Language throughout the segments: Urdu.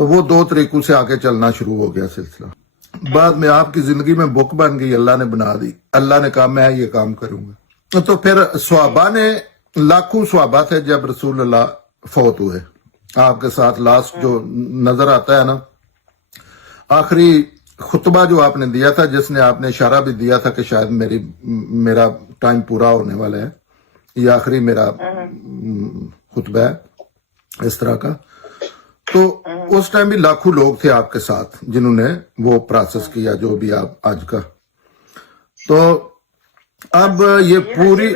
تو وہ 2 طریقوں سے آگے چلنا شروع ہو گیا سلسلہ. بعد میں آپ کی زندگی میں بک بن گئی, اللہ نے بنا دی, اللہ نے کہا میں یہ کام کروں گا. تو پھر صحابہ نے, لاکھوں صحابہ تھے جب رسول اللہ فوت ہوئے. آپ کے ساتھ لاسٹ جو نظر آتا ہے نا, آخری خطبہ جو آپ نے دیا تھا, جس نے آپ نے اشارہ بھی دیا تھا کہ شاید میرا ٹائم پورا ہونے والا ہے, یہ آخری میرا خطبہ ہے اس طرح کا. تو اس ٹائم بھی لاکھوں لوگ تھے آپ کے ساتھ جنہوں نے وہ پروسیس کیا جو بھی آپ آج کا. تو اب یہ پوری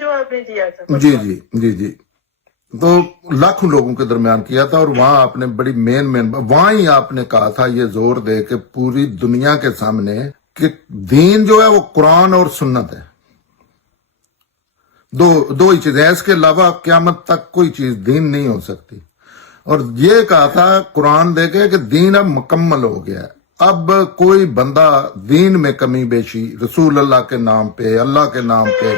جو آپ نے دیا تھا, جی تو لاکھوں لوگوں کے درمیان کیا تھا, اور وہاں آپ نے بڑی مین وہاں ہی آپ نے کہا تھا یہ زور دے کے پوری دنیا کے سامنے کہ دین جو ہے وہ قرآن اور سنت ہے, دو ہی چیزیں, اس کے علاوہ قیامت تک کوئی چیز دین نہیں ہو سکتی. اور یہ کہا تھا قرآن دے کے کہ دین اب مکمل ہو گیا ہے, اب کوئی بندہ دین میں کمی بیشی رسول اللہ کے نام پہ, اللہ کے نام پہ,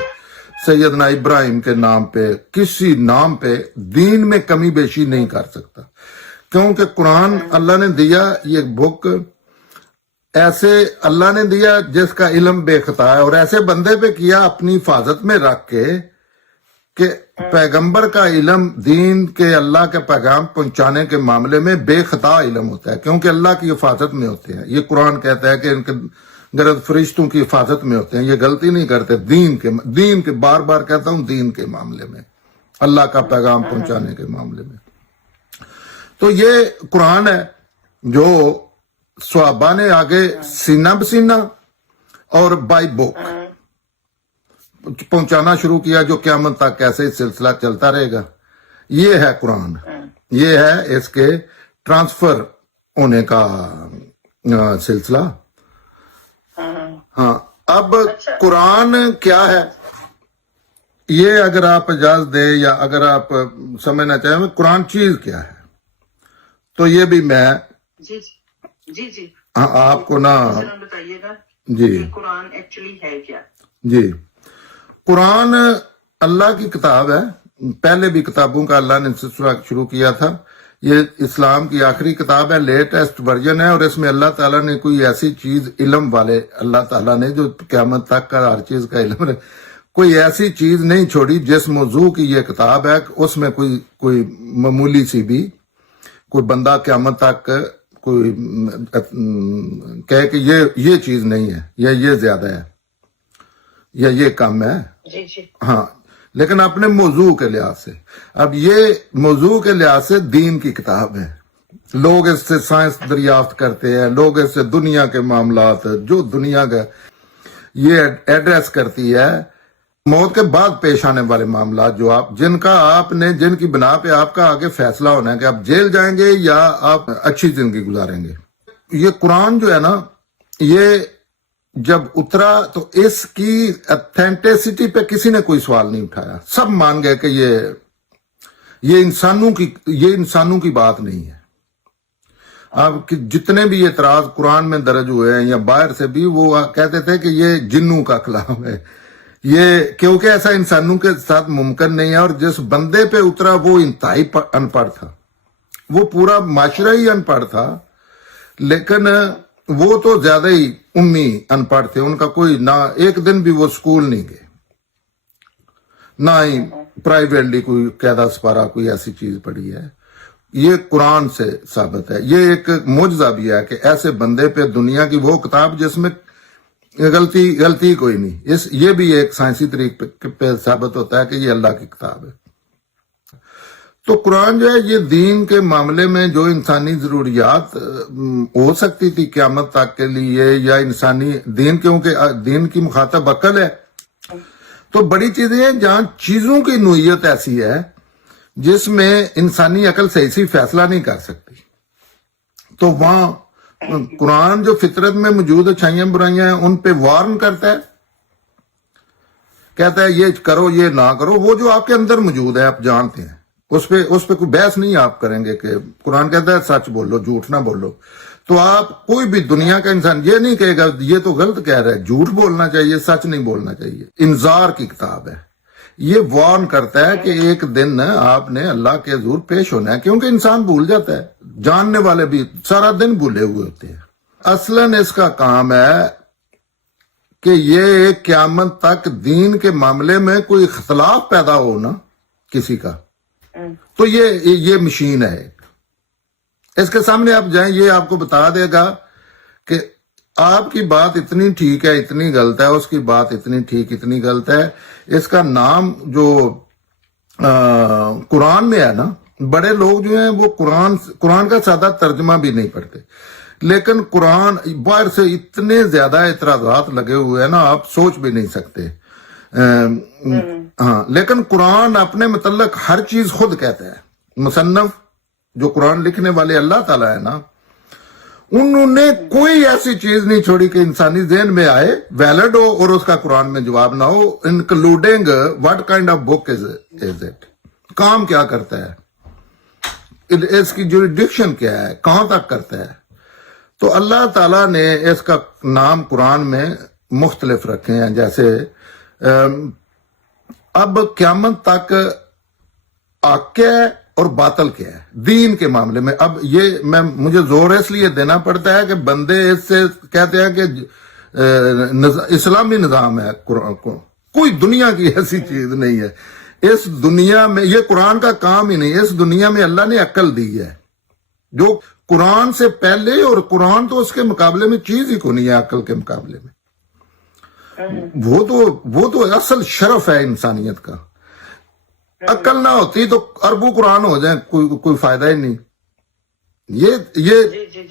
سیدنا ابراہیم کے نام پہ, کسی نام پہ دین میں کمی بیشی نہیں کر سکتا, کیونکہ قرآن اللہ نے دیا یہ بک ایسے اللہ نے دیا جس کا علم بے خطا ہے, اور ایسے بندے پہ کیا اپنی حفاظت میں رکھ کے کہ پیغمبر کا علم دین کے اللہ کے پیغام پہنچانے کے معاملے میں بے خطا علم ہوتا ہے, کیونکہ اللہ کی حفاظت میں ہوتے ہیں. یہ قرآن کہتا ہے کہ ان کے گرد فرشتوں کی حفاظت میں ہوتے ہیں, یہ غلطی نہیں کرتے دین کے بار بار کہتا ہوں دین کے معاملے میں, اللہ کا پیغام پہنچانے کے معاملے میں. تو یہ قرآن ہے جو صحابہ نے آگے سینہ بسینہ اور بائی بک پہنچانا شروع کیا, جو قیامت تک ایسے سلسلہ چلتا رہے گا. یہ ہے قرآن, یہ ہے اس کے ٹرانسفر ہونے کا سلسلہ. ہاں, اب قرآن کیا ہے یہ اگر آپ اجازت دیں یا اگر آپ سمجھنا چاہیں قرآن چیز کیا ہے, تو یہ بھی میں جی آپ کو نہ بتائیے گا جی قرآن ایکچولی ہے کیا. جی, قرآن اللہ کی کتاب ہے, پہلے بھی کتابوں کا اللہ نے سلسلہ شروع کیا تھا. یہ اسلام کی آخری کتاب ہے, لیٹسٹ ورژن ہے, اور اس میں اللہ تعالیٰ نے کوئی ایسی چیز علم والے اللہ تعالیٰ نے جو قیامت تک کا ہر چیز کا علم ہے, کوئی ایسی چیز نہیں چھوڑی جس موضوع کی یہ کتاب ہے اس میں کوئی معمولی سی بھی کوئی بندہ قیامت تک کوئی کہے کہ یہ چیز نہیں ہے یا یہ زیادہ ہے یا یہ کم ہے. ہاں, لیکن اپنے موضوع کے لحاظ سے. اب یہ موضوع کے لحاظ سے دین کی کتاب ہے. لوگ اس سے سائنس دریافت کرتے ہیں, لوگ اس سے دنیا کے معاملات جو دنیا کا یہ ایڈریس کرتی ہے, موت کے بعد پیش آنے والے معاملات جو جن کی بنا پہ آپ کا آگے فیصلہ ہونا ہے کہ آپ جیل جائیں گے یا آپ اچھی زندگی گزاریں گے. یہ قرآن جو ہے نا, یہ جب اترا تو اس کی اتھینٹسٹی پہ کسی نے کوئی سوال نہیں اٹھایا, سب مان گئے کہ یہ انسانوں کی بات نہیں ہے. اب جتنے بھی اعتراض قرآن میں درج ہوئے ہیں یا باہر سے بھی, وہ کہتے تھے کہ یہ جنوں کا کلام ہے, یہ کیونکہ ایسا انسانوں کے ساتھ ممکن نہیں ہے. اور جس بندے پہ اترا وہ انتہائی ان پڑھ تھا, وہ پورا معاشرہ ہی ان پڑھ تھا, لیکن وہ تو زیادہ ہی امی ان پڑھ تھے. ان کا کوئی نہ ایک دن بھی وہ سکول نہیں گئے, نہ ہی پرائیویٹلی کوئی قاعدہ سپارہ کوئی ایسی چیز پڑھی ہے. یہ قرآن سے ثابت ہے. یہ ایک معجزہ بھی ہے کہ ایسے بندے پہ دنیا کی وہ کتاب جس میں غلطی کوئی نہیں. یہ بھی ایک سائنسی طریقے پہ ثابت ہوتا ہے کہ یہ اللہ کی کتاب ہے. تو قرآن جو ہے یہ دین کے معاملے میں جو انسانی ضروریات ہو سکتی تھی قیامت تک کے لیے, یا انسانی دین, کیونکہ دین کی مخاطب عقل ہے, تو بڑی چیزیں ہیں جہاں چیزوں کی نوعیت ایسی ہے جس میں انسانی عقل صحیح فیصلہ نہیں کر سکتی. تو وہاں قرآن جو فطرت میں موجود اچھائیاں برائیاں ہیں ان پہ وارن کرتا ہے, کہتا ہے یہ کرو یہ نہ کرو. وہ جو آپ کے اندر موجود ہے آپ جانتے ہیں, اس پہ کوئی بحث نہیں آپ کریں گے کہ قرآن کہتا ہے سچ بولو جھوٹ نہ بولو. تو آپ کوئی بھی دنیا کا انسان یہ نہیں کہے گا یہ تو غلط کہہ رہا ہے, جھوٹ بولنا چاہیے, سچ نہیں بولنا چاہیے. انذار کی کتاب ہے, یہ وارن کرتا ہے کہ ایک دن آپ نے اللہ کے حضور پیش ہونا ہے، کیونکہ انسان بھول جاتا ہے، جاننے والے بھی سارا دن بھولے ہوئے ہوتے ہیں۔ اصلاً اس کا کام ہے کہ یہ قیامت تک دین کے معاملے میں کوئی اختلاف پیدا ہو نا کسی کا، تو یہ مشین ہے، اس کے سامنے آپ جائیں، یہ آپ کو بتا دے گا کہ آپ کی بات اتنی ٹھیک ہے، اتنی غلط ہے، اس کی بات اتنی ٹھیک، اتنی غلط ہے۔ اس کا نام جو قرآن میں ہے نا، بڑے لوگ جو ہیں وہ قرآن کا سادہ ترجمہ بھی نہیں پڑھتے، لیکن قرآن باہر سے اتنے زیادہ اعتراضات لگے ہوئے ہیں نا، آپ سوچ بھی نہیں سکتے۔ ہاں، لیکن قرآن اپنے متعلق ہر چیز خود کہتا ہے۔ مصنف جو قرآن لکھنے والے اللہ تعالیٰ ہے نا، انہوں نے کوئی ایسی چیز نہیں چھوڑی کہ انسانی ذہن میں آئے، ویلڈ ہو اور اس کا قرآن میں جواب نہ ہو، including what kind of book is it, کام کیا کرتا ہے، اس کی جوریڈکشن کیا ہے، کہاں تک کرتا ہے۔ تو اللہ تعالیٰ نے اس کا نام قرآن میں مختلف رکھے ہیں، جیسے اب قیامت تک حق کیا ہے اور باطل کیا ہے دین کے معاملے میں۔ اب یہ مجھے زور اس لیے دینا پڑتا ہے کہ بندے اس سے کہتے ہیں کہ اسلامی نظام ہے، کوئی دنیا کی ایسی چیز نہیں ہے اس دنیا میں، یہ قرآن کا کام ہی نہیں، اس دنیا میں اللہ نے عقل دی ہے جو قرآن سے پہلے، اور قرآن تو اس کے مقابلے میں چیز ہی کو نہیں ہے عقل کے مقابلے میں۔ وہ تو اصل شرف ہے انسانیت کا۔ عقل نہ ہوتی تو اربوں قرآن ہو جائیں، کوئی فائدہ ہی نہیں۔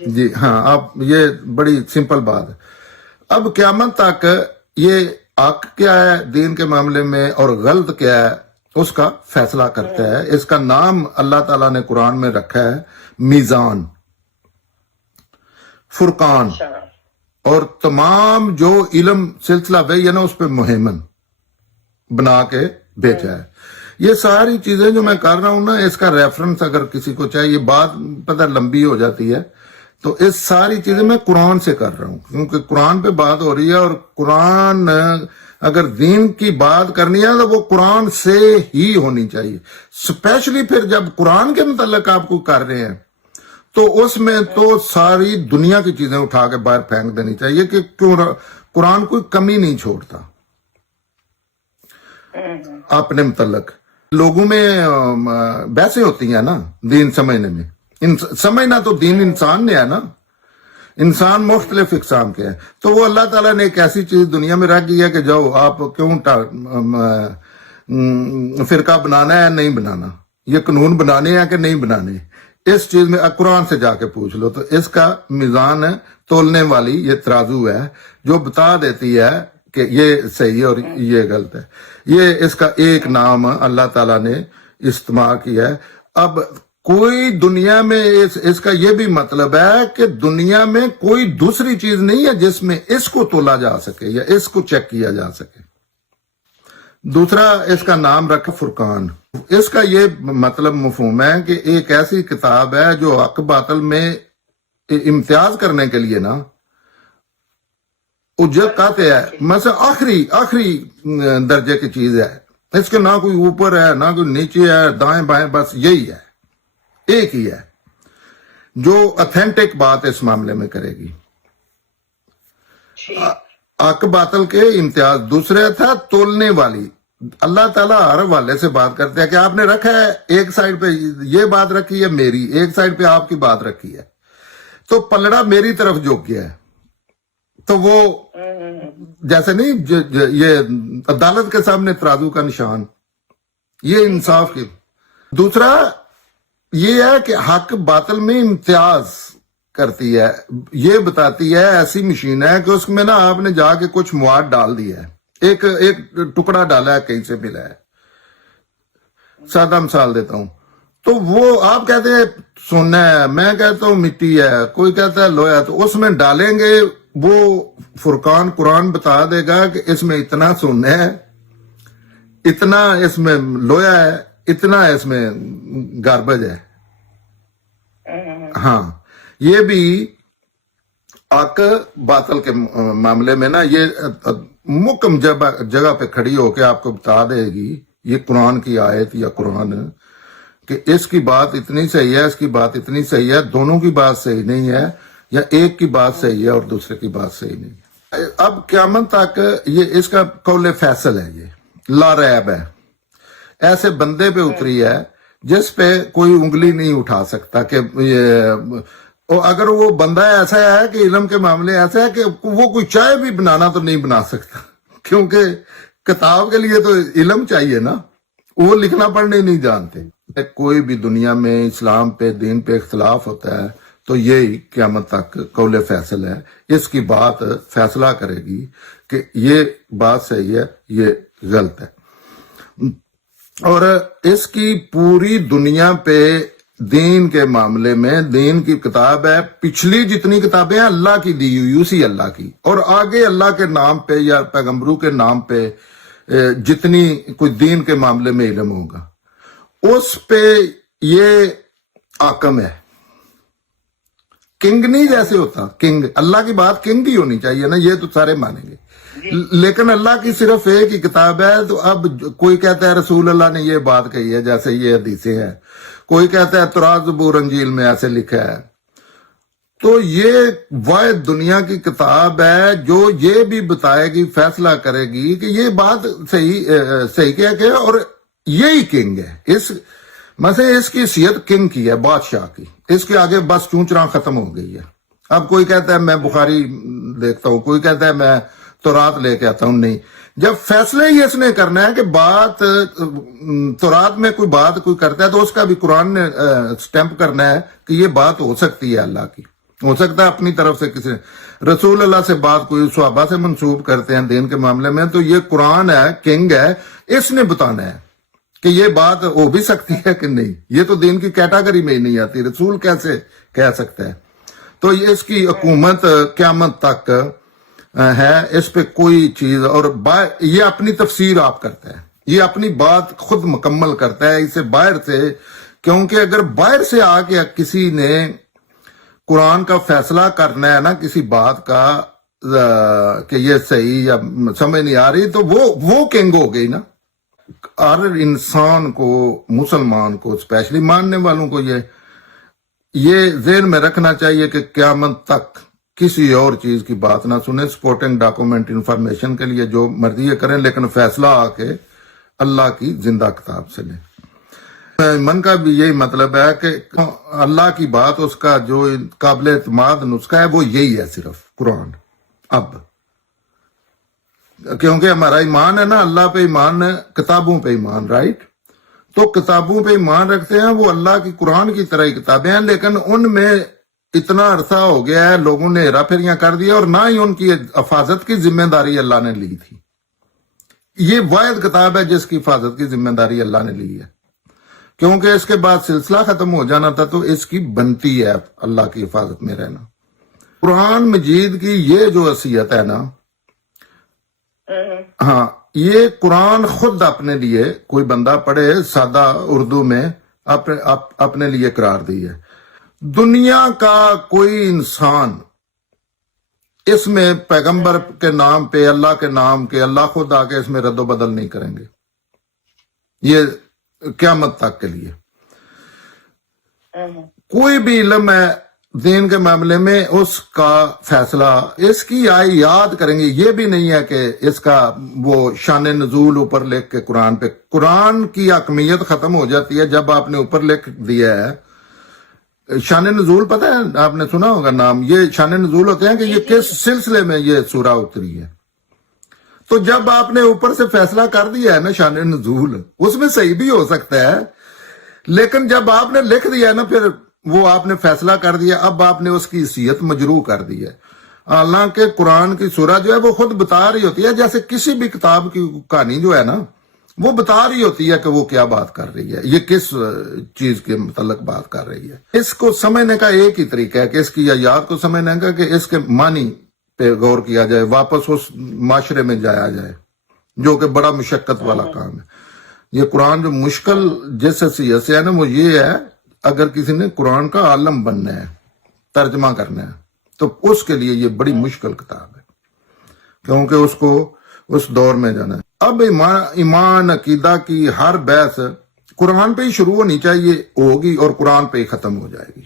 جی ہاں، آپ یہ بڑی سمپل بات ہے۔ اب قیامت تک یہ حق کیا ہے دین کے معاملے میں اور غلط کیا ہے اس کا فیصلہ کرتا ہے۔ اس کا نام اللہ تعالیٰ نے قرآن میں رکھا ہے میزان، فرقان، اور تمام جو علم سلسلہ وہی ہے نا اس پہ مہمن بنا کے بھیجا ہے۔ یہ ساری چیزیں جو میں کر رہا ہوں نا، اس کا ریفرنس اگر کسی کو چاہیے، بات پتہ لمبی ہو جاتی ہے، تو اس ساری چیزیں میں قرآن سے کر رہا ہوں، کیونکہ قرآن پہ بات ہو رہی ہے، اور قرآن اگر دین کی بات کرنی ہے تو وہ قرآن سے ہی ہونی چاہیے۔ اسپیشلی پھر جب قرآن کے متعلق آپ کو کر رہے ہیں تو اس میں تو ساری دنیا کی چیزیں اٹھا کے باہر پھینک دینی چاہیے، کہ کیوں قرآن کوئی کمی نہیں چھوڑتا اپنے متعلق۔ لوگوں میں بحثیں ہوتی ہیں نا دین سمجھنے میں، سمجھنا تو دین انسان نے ہے نا، انسان مختلف اقسام کے ہیں، تو وہ اللہ تعالیٰ نے ایک ایسی چیز دنیا میں رکھ دی ہے کہ جاؤ آپ کیوں فرقہ بنانا ہے نہیں بنانا، یہ قانون بنانے ہیں کہ نہیں بنانے، اس چیز میں قرآن سے جا کے پوچھ لو۔ تو اس کا میزان تولنے والی یہ ترازو ہے جو بتا دیتی ہے کہ یہ صحیح اور یہ غلط ہے۔ یہ اس کا ایک نام اللہ تعالیٰ نے استعمال کیا ہے۔ اب کوئی دنیا میں اس کا یہ بھی مطلب ہے کہ دنیا میں کوئی دوسری چیز نہیں ہے جس میں اس کو تولا جا سکے یا اس کو چیک کیا جا سکے۔ دوسرا اس کا نام رکھا فرقان۔ اس کا یہ مطلب مفہوم ہے کہ ایک ایسی کتاب ہے جو حق باطل میں امتیاز کرنے کے لیے نا اجت کہتے ہیں، مثلا آخری درجے کی چیز ہے، اس کے نہ کوئی اوپر ہے نہ کوئی نیچے ہے، دائیں بائیں، بس یہی ہے، ایک ہی ہے جو اتھینٹک بات اس معاملے میں کرے گی۔ حق باطل کے امتیاز۔ دوسرے تھا تولنے والی۔ اللہ تعالیٰ ہر حوالے سے بات کرتے ہیں کہ آپ نے رکھا ہے ایک سائڈ پہ یہ بات رکھی ہے میری، ایک سائڈ پہ آپ کی بات رکھی ہے، تو پلڑا میری طرف جھک گیا ہے، تو وہ جیسے نہیں یہ عدالت کے سامنے ترازو کا نشان، یہ انصاف کی۔ دوسرا یہ ہے کہ حق باطل میں امتیاز کرتی ہے، یہ بتاتی ہے، ایسی مشین ہے کہ اس میں نا آپ نے جا کے کچھ مواد ڈال دیا ہے، ایک ٹکڑا ڈالا ہے کہیں سے ملا ہے۔ سادہ مثال دیتا ہوں، تو وہ آپ کہتے ہیں سونا ہے، میں کہتا ہوں مٹی ہے، کوئی کہتا ہے لوہا ہے، تو اس میں ڈالیں گے، وہ فرقان قرآن بتا دے گا کہ اس میں اتنا سونا ہے، اتنا اس میں لوہا ہے، اتنا اس میں گاربیج ہے۔ ہاں، یہ بھی حق باطل کے معاملے میں نا یہ محکم جگہ پہ کھڑی ہو کے آپ کو بتا دے گی یہ قرآن کی آیت یا قرآن کہ اس کی بات اتنی صحیح ہے، اس کی بات اتنی صحیح ہے، دونوں کی بات صحیح نہیں ہے، یا ایک کی بات صحیح ہے اور دوسرے کی بات صحیح نہیں ہے۔ اب قیامت تک یہ اس کا قول فیصل ہے، یہ لا ریب ہے، ایسے بندے پہ اتری ہے جس پہ کوئی انگلی نہیں اٹھا سکتا کہ اگر وہ بندہ ایسا ہے کہ علم کے معاملے ایسا ہے کہ وہ کوئی چائے بھی بنانا تو نہیں بنا سکتا، کیونکہ کتاب کے لیے تو علم چاہیے نا، وہ لکھنا پڑھنے نہیں جانتے۔ کوئی بھی دنیا میں اسلام پہ دین پہ اختلاف ہوتا ہے تو یہی قیامت تک قول فیصل ہے، اس کی بات فیصلہ کرے گی کہ یہ بات صحیح ہے، یہ غلط ہے۔ اور اس کی پوری دنیا پہ دین کے معاملے میں دین کی کتاب ہے، پچھلی جتنی کتابیں ہیں اللہ کی دی ہوئی، اسی اللہ کی، اور آگے اللہ کے نام پہ یا پیغمبروں کے نام پہ جتنی کوئی دین کے معاملے میں علم ہوگا اس پہ یہ حاکم ہے۔ کنگ نہیں جیسے ہوتا، کنگ اللہ کی بات کنگ ہی ہونی چاہیے نا، یہ تو سارے مانیں گے، لیکن اللہ کی صرف ایک ہی کتاب ہے۔ تو اب کوئی کہتا ہے رسول اللہ نے یہ بات کہی ہے جیسے یہ حدیثیں ہیں، کوئی کہتا ہے تورات زبور انجیل میں ایسے لکھا ہے، تو یہ واحد دنیا کی کتاب ہے جو یہ بھی بتائے گی، فیصلہ کرے گی کہ یہ بات صحیح کیا کہ، اور یہی کنگ ہے۔ مثلا اس کی حیثیت کنگ کی ہے، بادشاہ کی، اس کے آگے بس چونچراں ختم ہو گئی ہے۔ اب کوئی کہتا ہے میں بخاری دیکھتا ہوں، کوئی کہتا ہے میں تورات لے کے آتا ہوں، نہیں، جب فیصلے ہی اس نے کرنا ہے کہ بات تورات میں کوئی بات کوئی کرتا ہے تو اس کا بھی قرآن نے سٹیمپ کرنا ہے کہ یہ بات ہو سکتی ہے، اللہ کی ہو سکتا ہے، اپنی طرف سے کسی رسول اللہ سے بات کوئی صحابہ سے منسوب کرتے ہیں دین کے معاملے میں، تو یہ قرآن ہے، کنگ ہے، اس نے بتانا ہے کہ یہ بات ہو بھی سکتی ہے کہ نہیں۔ یہ تو دین کی کیٹاگری میں ہی نہیں آتی، رسول کیسے کہہ سکتا ہے؟ تو یہ اس کی حکومت قیامت تک ہے، اس پہ کوئی چیز، اور یہ اپنی تفسیر آپ کرتا ہے، یہ اپنی بات خود مکمل کرتا ہے، اسے باہر سے، کیونکہ اگر باہر سے آ کے کسی نے قرآن کا فیصلہ کرنا ہے نا کسی بات کا کہ یہ صحیح یا سمجھ نہیں آ رہی، تو وہ کنگ ہو گئی نا۔ ہر انسان کو، مسلمان کو، اسپیشلی ماننے والوں کو یہ ذہن میں رکھنا چاہیے کہ قیامت تک کسی اور چیز کی بات نہ سنیں، سپورٹنگ ڈاکومنٹ انفارمیشن کے لیے جو مرضی کریں، لیکن فیصلہ آ کے اللہ کی زندہ کتاب سے لیں۔ من کا بھی یہی مطلب ہے کہ اللہ کی بات، اس کا جو قابل اعتماد نسخہ ہے وہ یہی ہے، صرف قرآن۔ اب کیونکہ ہمارا ایمان ہے نا، اللہ پہ ایمان ہے، کتابوں پہ ایمان، رائٹ؟ تو کتابوں پہ ایمان رکھتے ہیں، وہ اللہ کی قرآن کی طرح ہی کتابیں ہیں، لیکن ان میں اتنا عرصہ ہو گیا ہے لوگوں نے ہیرا پھیریاں کر دیا، اور نہ ہی ان کی حفاظت کی ذمہ داری اللہ نے لی تھی۔ یہ واحد کتاب ہے جس کی حفاظت کی ذمہ داری اللہ نے لی ہے، کیونکہ اس کے بعد سلسلہ ختم ہو جانا تھا، تو اس کی بنتی ہے اللہ کی حفاظت میں رہنا۔ قرآن مجید کی یہ جو حیثیت ہے نا، ہاں، یہ قرآن خود اپنے لیے، کوئی بندہ پڑھے سادہ اردو میں، اپنے لیے قرار دی ہے۔ دنیا کا کوئی انسان اس میں پیغمبر کے نام پہ، اللہ کے نام کے، اللہ خود آ کے اس میں رد و بدل نہیں کریں گے، یہ قیامت تک کے لیے۔ کوئی بھی علم ہے دین کے معاملے میں، اس کا فیصلہ اس کی یاد کریں گے۔ یہ بھی نہیں ہے کہ اس کا وہ شان نزول اوپر لکھ کے قرآن پہ، قرآن کی حکمیت ختم ہو جاتی ہے جب آپ نے اوپر لکھ دیا ہے۔ شان نزول پتہ ہے، آپ نے سنا ہوگا نام، یہ شان نزول ہوتے ہیں کہ یہ کس سلسلے میں یہ سورہ اتری ہے۔ تو جب آپ نے اوپر سے فیصلہ کر دیا ہے نا شان نزول، اس میں صحیح بھی ہو سکتا ہے، لیکن جب آپ نے لکھ دیا ہے نا، پھر وہ آپ نے فیصلہ کر دیا، اب آپ نے اس کی حیثیت مجروح کر دی ہے۔ حالانکہ قرآن کی سورہ جو ہے وہ خود بتا رہی ہوتی ہے، جیسے کسی بھی کتاب کی کہانی جو ہے نا، وہ بتا رہی ہوتی ہے کہ وہ کیا بات کر رہی ہے، یہ کس چیز کے متعلق بات کر رہی ہے۔ اس کو سمجھنے کا ایک ہی طریقہ ہے کہ اس کی آیات کو سمجھنے کا کہ اس کے معنی پہ غور کیا جائے، واپس اس معاشرے میں جایا جائے، جو کہ بڑا مشقت والا کام ہے۔ یہ قرآن جو مشکل جس حیثیت سے ہے نا، وہ یہ ہے، اگر کسی نے قرآن کا عالم بننا ہے، ترجمہ کرنا ہے، تو اس کے لیے یہ بڑی مشکل کتاب ہے، کیونکہ اس کو اس دور میں جانا ہے۔ اب ایمان عقیدہ کی ہر بحث قرآن پہ ہی شروع ہونی چاہیے، ہوگی اور قرآن پہ ہی ختم ہو جائے گی.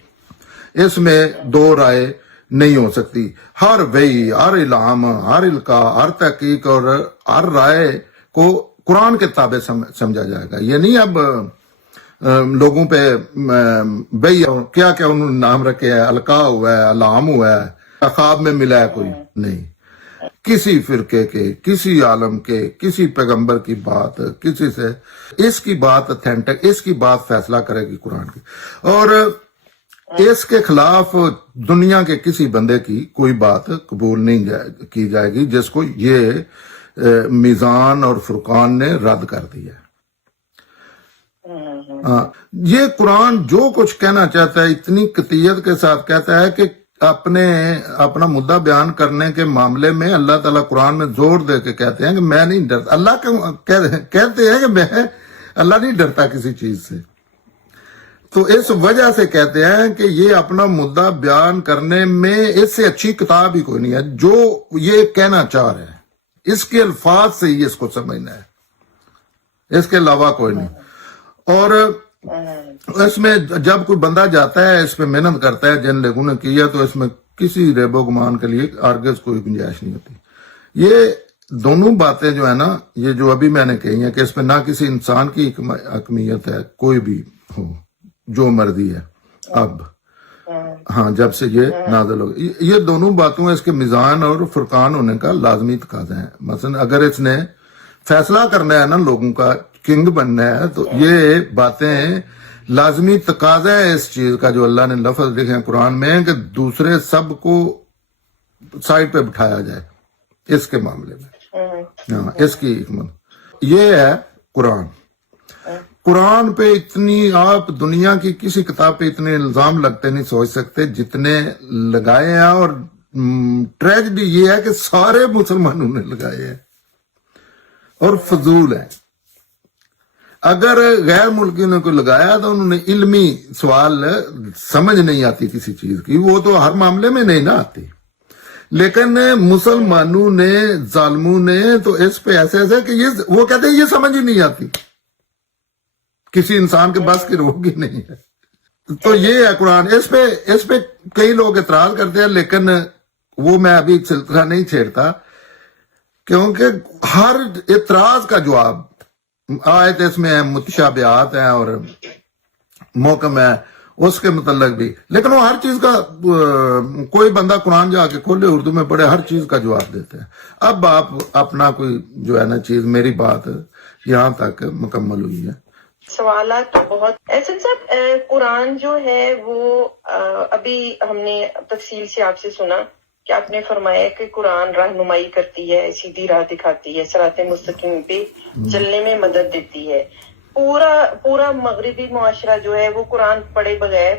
اس میں دو رائے نہیں ہو سکتی. ہر وحی، ہر الہام، ہر القاء، ہر تحقیق اور ہر رائے کو قرآن کے تابع سمجھا جائے گا. یہ نہیں اب لوگوں پہ بھئی کیا کیا انہوں نے نام رکھے ہے، القاء ہوا ہے، الہام ہوا ہے، خواب میں ملا ہے کوئی نہیں. کسی فرقے کے، کسی عالم کے، کسی پیغمبر کی بات، کسی سے اس کی بات اتھینٹک، اس کی بات فیصلہ کرے گی قرآن کی. اور اس کے خلاف دنیا کے کسی بندے کی کوئی بات قبول نہیں کی جائے گی جس کو یہ میزان اور فرقان نے رد کر دیا ہے. یہ قرآن جو کچھ کہنا چاہتا ہے اتنی قطعیت کے ساتھ کہتا ہے کہ اپنا مدعا بیان کرنے کے معاملے میں اللہ تعالیٰ قرآن میں زور دے کے کہتے ہیں کہ میں نہیں ڈرتا. اللہ کہتے ہیں کہ اللہ نہیں ڈرتا کسی چیز سے. تو اس وجہ سے کہتے ہیں کہ یہ اپنا مدعا بیان کرنے میں اس سے اچھی کتاب ہی کوئی نہیں ہے جو یہ کہنا چاہ رہے ہیں. اس کے الفاظ سے ہی اس کو سمجھنا ہے، اس کے علاوہ کوئی نہیں. اور اس میں جب کوئی بندہ جاتا ہے، اس پہ محنت کرتا ہے جن لوگوں نے کیا، تو اس میں کسی ریب و گمان کے لیے ہرگز کوئی گنجائش نہیں ہوتی. یہ دونوں باتیں جو ہے نا، یہ جو ابھی میں نے کہی ہیں کہ اس میں نہ کسی انسان کی حکمیت ہے، کوئی بھی ہو جو مرضی ہے. اب ہاں جب سے یہ نازل ہو، یہ دونوں باتوں اس کے میزان اور فرقان ہونے کا لازمی تقاضا ہے. مثلا اگر اس نے فیصلہ کرنا ہے نا لوگوں کا، کنگ بننا ہے، تو یہ باتیں لازمی تقاضا ہے اس چیز کا جو اللہ نے لفظ لکھے ہیں قرآن میں کہ دوسرے سب کو سائڈ پہ بٹھایا جائے اس کے معاملے میں. ہاں اس کی حکمت یہ ہے. قرآن پہ اتنی آپ دنیا کی کسی کتاب پہ اتنے الزام لگتے نہیں سوچ سکتے جتنے لگائے ہیں. اور ٹریجڈی یہ ہے کہ سارے مسلمانوں نے لگائے ہیں اور فضول ہیں. اگر غیر ملکی نے کوئی لگایا تو انہوں نے علمی سوال سمجھ نہیں آتی کسی چیز کی، وہ تو ہر معاملے میں نہیں نہ آتی. لیکن مسلمانوں نے، ظالموں نے تو اس پہ ایسے کہ وہ کہتے ہیں یہ سمجھ ہی نہیں آتی، کسی انسان کے بس کی روح ہی نہیں ہے. تو یہ ہے قرآن. اس پہ کئی لوگ اعتراض کرتے ہیں، لیکن وہ میں ابھی سلسلہ نہیں چھیڑتا کیونکہ ہر اعتراض کا جواب آیت اس میں متشابہات ہیں اور محکم ہے اس کے متعلق بھی. لیکن وہ ہر چیز کا، کوئی بندہ قرآن جا کے کھولے اردو میں پڑھے، ہر چیز کا جواب دیتے ہیں. اب آپ اپنا کوئی جو ہے نا چیز، میری بات یہاں تک مکمل ہوئی ہے. سوالات تو بہت. احسن صاحب، قرآن جو ہے وہ ابھی ہم نے تفصیل سے آپ سے سنا کہ آپ نے فرمایا کہ قرآن رہنمائی کرتی ہے، سیدھی راہ دکھاتی ہے، صراط مستقیم پہ چلنے میں مدد دیتی ہے. پورا مغربی معاشرہ جو ہے وہ قرآن پڑھے بغیر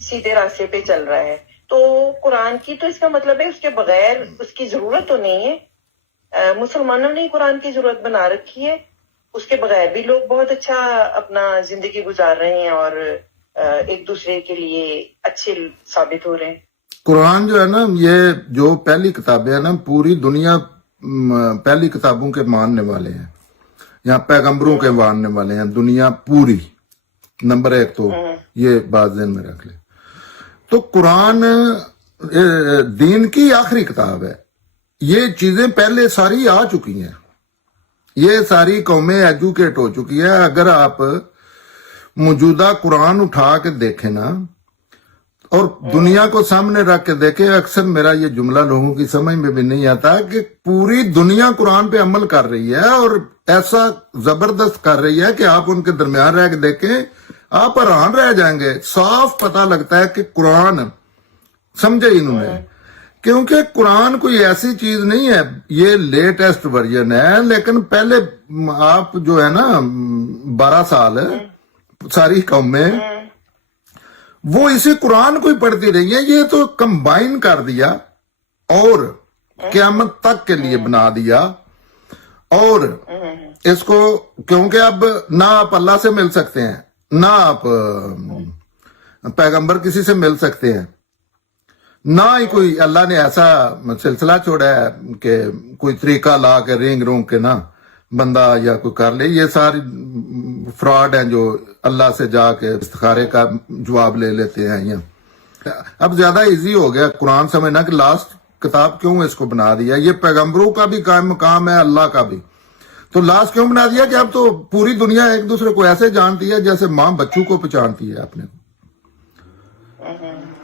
سیدھے راستے پہ چل رہا ہے. تو قرآن کی تو اس کا مطلب ہے اس کے بغیر اس کی ضرورت تو نہیں ہے. مسلمانوں نے قرآن کی ضرورت بنا رکھی ہے، اس کے بغیر بھی لوگ بہت اچھا اپنا زندگی گزار رہے ہیں اور ایک دوسرے کے لیے اچھے ثابت ہو رہے ہیں. قرآن جو ہے نا، یہ جو پہلی کتابیں ہیں نا، پوری دنیا پہلی کتابوں کے ماننے والے ہیں، یہاں پیغمبروں کے ماننے والے ہیں دنیا پوری. نمبر 1 تو یہ بات ذہن میں رکھ لیں. تو قرآن دین کی آخری کتاب ہے. یہ چیزیں پہلے ساری آ چکی ہیں، یہ ساری قومیں ایجوکیٹ ہو چکی ہے. اگر آپ موجودہ قرآن اٹھا کے دیکھیں نا اور دنیا کو سامنے رکھ کے دیکھیں، اکثر میرا یہ جملہ لوگوں کی سمجھ میں بھی نہیں آتا کہ پوری دنیا قرآن پہ عمل کر رہی ہے اور ایسا زبردست کر رہی ہے کہ آپ ان کے درمیان رہ کے دیکھیں، آپ حیران رہ جائیں گے. صاف پتہ لگتا ہے کہ قرآن سمجھے انہوں نے، کیونکہ قرآن کوئی ایسی چیز نہیں ہے، یہ لیٹسٹ ورژن ہے. لیکن پہلے آپ جو ہے نا 12 سال ساری قومیں وہ اسی قرآن کو ہی پڑھتی رہی ہیں. یہ تو کمبائن کر دیا اور قیامت تک کے لیے بنا دیا. اور اس کو کیونکہ اب نہ آپ اللہ سے مل سکتے ہیں، نہ آپ پیغمبر کسی سے مل سکتے ہیں، نہ ہی کوئی اللہ نے ایسا سلسلہ چھوڑا ہے کہ کوئی طریقہ لا کے رینگ رونگ کے نا بندہ یا کوئی کر لے، یہ ساری فراڈ ہیں جو اللہ سے جا کے استخارے کا جواب لے لیتے ہیں. یا اب زیادہ ایزی ہو گیا قرآن سمجھنا کہ لاسٹ کتاب کیوں اس کو بنا دیا. یہ پیغمبروں کا بھی قائم مقام ہے، اللہ کا بھی. تو لاسٹ کیوں بنا دیا کہ اب تو پوری دنیا ایک دوسرے کو ایسے جانتی ہے جیسے ماں بچوں کو پہچانتی ہے اپنے کو.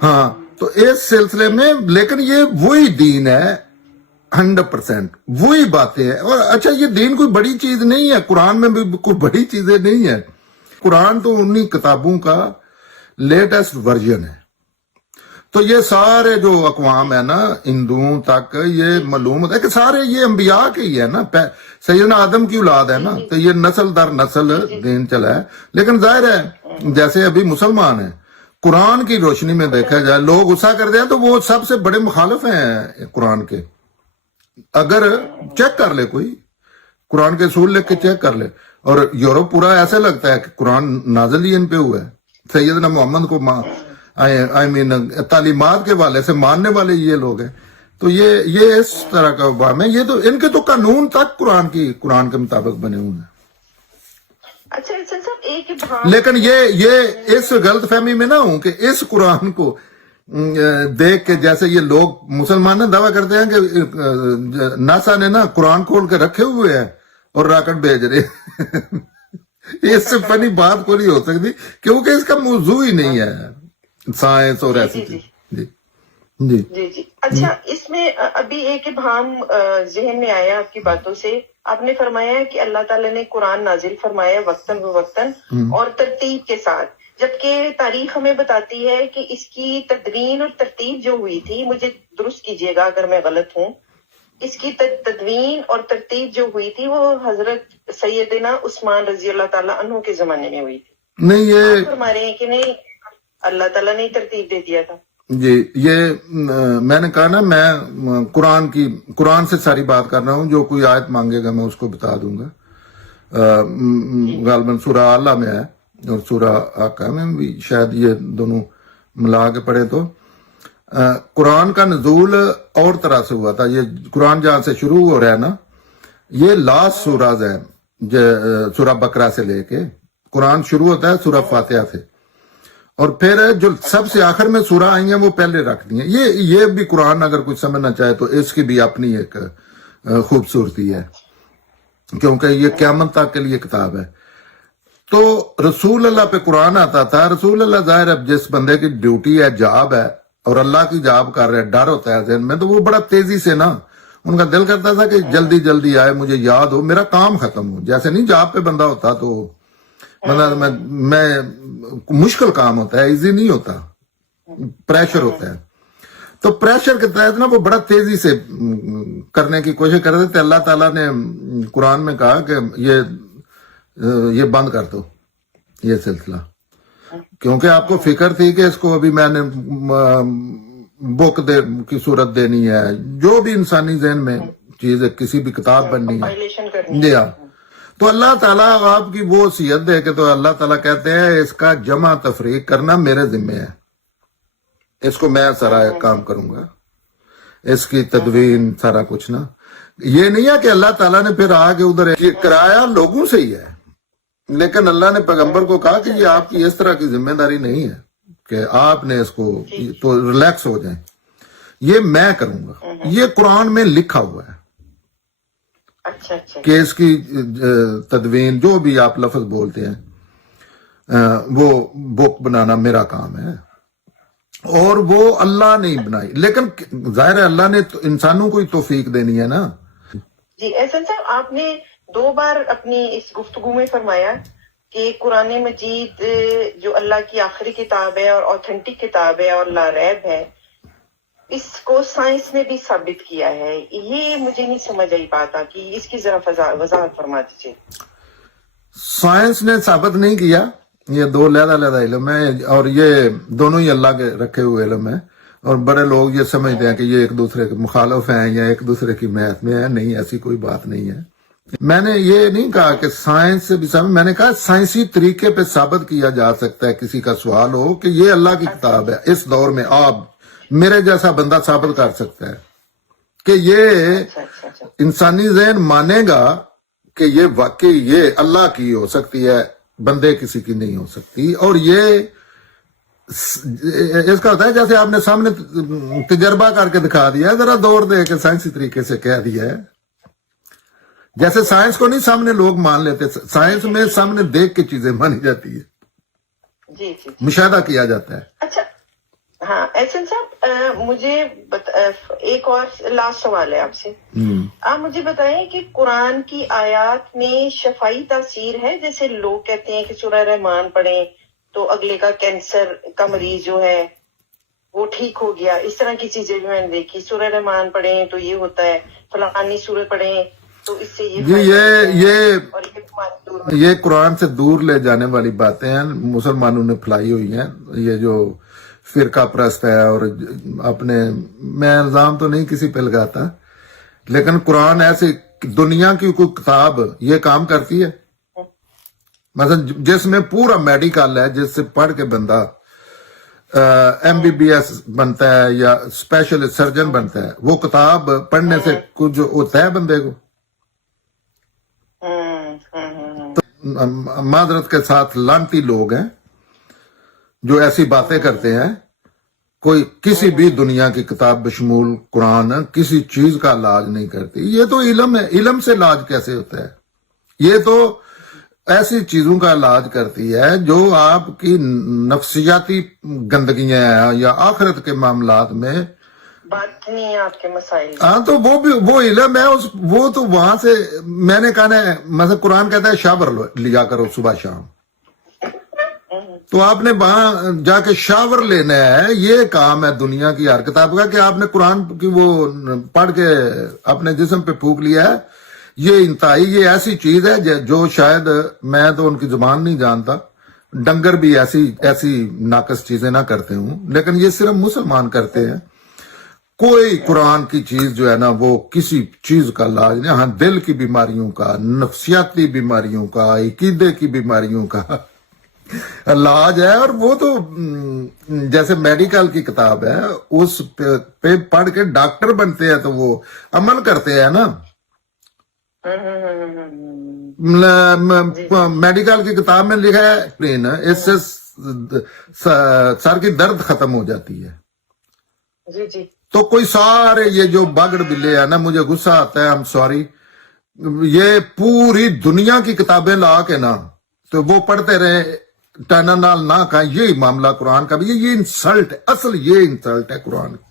ہاں تو اس سلسلے میں لیکن یہ وہی دین ہے 100%، وہی باتیں ہیں. اور اچھا یہ دین کوئی بڑی چیز نہیں ہے، قرآن میں بھی کوئی بڑی چیزیں نہیں ہیں. قرآن تو انہی کتابوں کا لیٹسٹ ورژن ہے. تو یہ سارے جو اقوام ہے نا ہندوؤں تک یہ معلوم ہوتا ہے کہ سارے یہ انبیاء کے ہی ہے نا، سیدنا آدم کی اولاد ہے نا. تو یہ نسل در نسل دین چلا ہے. لیکن ظاہر ہے جیسے ابھی مسلمان ہیں، قرآن کی روشنی میں دیکھا جائے لوگ غصہ کرتے ہیں تو وہ سب سے بڑے مخالف ہیں قرآن کے. اگر چیک کر لے کوئی قرآن کے اصول لکھ کے چیک کر لے، اور یورپ پورا ایسے لگتا ہے کہ قرآن نازل ہی ان پہ ہوا ہے. سیدنا محمد کو تعلیمات کے والے سے ماننے والے یہ لوگ ہیں. تو یہ اس طرح کا عوام ہے. یہ تو ان کے تو قانون تک قرآن کے مطابق بنے ہوئے ہیں. اچھا احسان صاحب ایک لیکن یہ اس غلط فہمی میں نہ ہوں کہ اس قرآن کو دیکھ کے جیسے یہ لوگ مسلمان دعویٰ کرتے ہیں کہ ناسا نے نا قرآن کھول کے رکھے ہوئے ہیں اور راکٹ بھیج رہے. اس سے فنی بات کو نہیں ہو سکتی کیونکہ اس کا موضوع ہی نہیں ہے سائنس اور ایسی چیز. جی جی جی جی. اچھا اس میں ابھی ایک ابہام ذہن میں آیا آپ کی باتوں سے. آپ نے فرمایا ہے کہ اللہ تعالیٰ نے قرآن نازل فرمایا وقتاً بوقتاً اور ترتیب کے ساتھ، جبکہ تاریخ ہمیں بتاتی ہے کہ اس کی تدوین اور ترتیب جو ہوئی تھی، مجھے درست کیجیے گا اگر میں غلط ہوں، اس کی تدوین اور ترتیب جو ہوئی تھی وہ حضرت سیدنا عثمان رضی اللہ تعالیٰ عنہ کے زمانے میں ہوئی تھی. نہیں یہ فرما رہے ہیں کہ نہیں اللہ تعالیٰ نے ترتیب دے دیا تھا. جی یہ میں نے کہا نا میں قرآن سے ساری بات کر رہا ہوں. جو کوئی آیت مانگے گا میں اس کو بتا دوں گا. غالباً سورہ اعلیٰ میں ہے اور سورہ آقا میں بھی شاید یہ دونوں ملا کے پڑھے. تو قرآن کا نزول اور طرح سے ہوا تھا. یہ قرآن جہاں سے شروع ہو رہا ہے نا یہ لاسٹ سورہ ہے. سورہ بقرہ سے لے کے قرآن شروع ہوتا ہے سورہ فاتحہ سے، اور پھر جو سب سے آخر میں سورہ آئی ہیں وہ پہلے رکھ دی ہیں. یہ بھی قرآن اگر کچھ سمجھنا چاہے تو اس کی بھی اپنی ایک خوبصورتی ہے کیونکہ یہ قیامت تک کے لیے کتاب ہے. تو رسول اللہ پہ قرآن آتا تھا. رسول اللہ ظاہر اب جس بندے کی ڈیوٹی ہے جاب ہے اور اللہ کی جاب کر رہے ڈر ہوتا ہے ذہن میں، تو وہ بڑا تیزی سے نا ان کا دل کرتا تھا کہ جلدی جلدی آئے مجھے یاد ہو میرا کام ختم ہو. جیسے نہیں جاب پہ بندہ ہوتا تو میں مشکل کام ہوتا ہے، ایزی نہیں ہوتا، پریشر ہوتا ہے. تو پریشر کے تحت نا وہ بڑا تیزی سے کرنے کی کوشش کر رہے تھے. اللہ تعالیٰ نے قرآن میں کہا کہ یہ بند کر دو یہ سلسلہ، کیونکہ آپ کو فکر تھی کہ اس کو ابھی میں نے بک کی صورت دینی ہے، جو بھی انسانی ذہن میں چیز ہے کسی بھی کتاب بننی ہے. جی ہاں. تو اللہ تعالیٰ آپ کی وہ وصیت دے کے تو اللہ تعالیٰ کہتے ہیں اس کا جمع تفریق کرنا میرے ذمہ ہے، اس کو میں سارا کام کروں گا، اس کی تدوین سارا کچھ نا. یہ نہیں ہے کہ اللہ تعالیٰ نے پھر آگے ادھر کرایا لوگوں سے ہی ہے، لیکن اللہ نے پیغمبر کو کہا کہ یہ آپ کی اس طرح کی ذمہ داری نہیں ہے کہ آپ نے اس کو تو ریلیکس ہو جائیں، یہ میں کروں گا. یہ قرآن میں لکھا ہوا ہے کہ اس کی تدوین جو بھی آپ لفظ بولتے ہیں وہ بک بنانا میرا کام ہے، اور وہ اللہ نے بنائی. لیکن ظاہر ہے اللہ نے انسانوں کو ہی توفیق دینی ہے نا. جی احسان صاحب آپ نے 2 بار اپنی اس گفتگو میں فرمایا کہ قرآن مجید جو اللہ کی آخری کتاب ہے اور اوتھینٹک کتاب ہے اور لا ریب ہے، اس کو سائنس نے بھی ثابت کیا ہے. یہ مجھے نہیں سمجھ آئی بات کہ اس کی ذرا وضاحت فرما دیجیے. سائنس نے ثابت نہیں کیا، یہ 2 علیحدہ علم ہے اور یہ دونوں ہی اللہ کے رکھے ہوئے علم ہیں. اور بڑے لوگ یہ سمجھتے ہیں کہ یہ ایک دوسرے کے مخالف ہیں یا ایک دوسرے کی میت میں ہے. نہیں، ایسی کوئی بات نہیں ہے. میں نے یہ نہیں کہا کہ سائنس سے بھی ثابت، میں نے کہا سائنسی طریقے پہ ثابت کیا جا سکتا ہے. کسی کا سوال ہو کہ یہ اللہ کی کتاب ہے، اس دور میں آپ میرے جیسا بندہ ثابت کر سکتا ہے کہ یہ انسانی ذہن مانے گا کہ یہ واقعی یہ اللہ کی ہو سکتی ہے، بندے کسی کی نہیں ہو سکتی. اور یہ اس کا ہوتا ہے جیسے آپ نے سامنے تجربہ کر کے دکھا دیا ہے، ذرا دور دے کے سائنسی طریقے سے کہہ دیا ہے. جیسے سائنس کو نہیں سامنے لوگ مان لیتے، سائنس میں سامنے دیکھ کے چیزیں مانی جاتی ہے، جی جی. مشاہدہ کیا جاتا ہے. اچھا ہاں احسن صاحب، مجھے ایک اور لاسٹ سوال ہے آپ سے. آپ مجھے بتائیں کہ قرآن کی آیات میں شفائی تاثیر ہے؟ جیسے لوگ کہتے ہیں کہ سورہ رحمان پڑھیں تو اگلے کا کینسر کا مریض جو ہے وہ ٹھیک ہو گیا، اس طرح کی چیزیں بھی میں نے دیکھی. سورہ رحمان پڑھیں تو یہ ہوتا ہے، فلانی سورہ پڑھیں تو اس سے یہ یہ قرآن سے دور لے جانے والی باتیں ہیں، مسلمانوں نے پھیلائی ہوئی ہیں. یہ جو فرقہ پرست ہے، اور اپنے میں الزام تو نہیں کسی پہ لگاتا، لیکن قرآن ایسی دنیا کی کوئی کتاب یہ کام کرتی ہے مثلا جس میں پورا میڈیکل ہے، جس سے پڑھ کے بندہ MBBS بنتا ہے یا اسپیشل سرجن بنتا ہے، وہ کتاب پڑھنے سے کچھ ہوتا ہے بندے کو؟ معذرت کے ساتھ لانتی لوگ ہیں جو ایسی باتیں کرتے ہیں. کوئی کسی بھی دنیا کی کتاب بشمول قرآن کسی چیز کا علاج نہیں کرتی. یہ تو علم ہے، علم سے علاج کیسے ہوتا ہے؟ یہ تو ایسی چیزوں کا علاج کرتی ہے جو آپ کی نفسیاتی گندگیاں ہیں یا آخرت کے معاملات میں باطنیات کے مسائل. ہاں تو وہ بھی وہ علم ہے، وہ تو وہاں سے میں نے کہا ہے. مثلا قرآن کہتا ہے شاور لیا کرو صبح شام، تو آپ نے وہاں جا کے شاور لینا ہے. یہ کام ہے دنیا کی ہر کتاب کا کہ آپ نے قرآن کی وہ پڑھ کے اپنے جسم پہ پھونک لیا ہے. یہ انتہائی یہ ایسی چیز ہے جو شاید میں تو ان کی زبان نہیں جانتا، ڈنگر بھی ایسی ناقص چیزیں نہ کرتے ہوں، لیکن یہ صرف مسلمان کرتے ہیں. کوئی قرآن کی چیز جو ہے نا وہ کسی چیز کا علاج نہیں. ہاں دل کی بیماریوں کا، نفسیاتی بیماریوں کا، عقیدے کی بیماریوں کا علاج ہے. اور وہ تو جیسے میڈیکل کی کتاب ہے، اس پہ پڑھ کے ڈاکٹر بنتے ہیں تو وہ عمل کرتے ہیں نا. میڈیکل کی کتاب میں لکھا ہے اس سے سر کی درد ختم ہو جاتی ہے. جی جی. تو کوئی سارے یہ جو باگڑ بلے ہیں نا، مجھے غصہ آتا ہے، I'm sorry، یہ پوری دنیا کی کتابیں لا کے نا تو وہ پڑھتے رہے ٹائنا نال نہ کہا. یہی معاملہ قرآن کا بھی یہ انسلٹ ہے، اصل یہ انسلٹ ہے قرآن کی.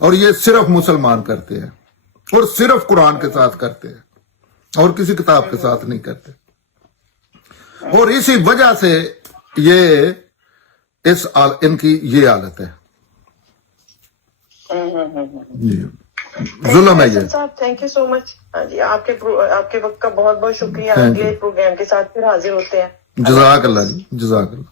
اور یہ صرف مسلمان کرتے ہیں اور صرف قرآن کے ساتھ کرتے ہیں اور کسی کتاب کے ساتھ نہیں کرتے. اور اسی وجہ سے یہ ان کی یہ حالت ہے. جی ظلم ہے یہ. تھینک یو سو مچ. ہاں جی، آپ کے وقت کا بہت بہت شکریہ. اگلے پروگرام کے ساتھ پھر حاضر ہوتے ہیں. جزاک اللہ جی، جزاک اللہ.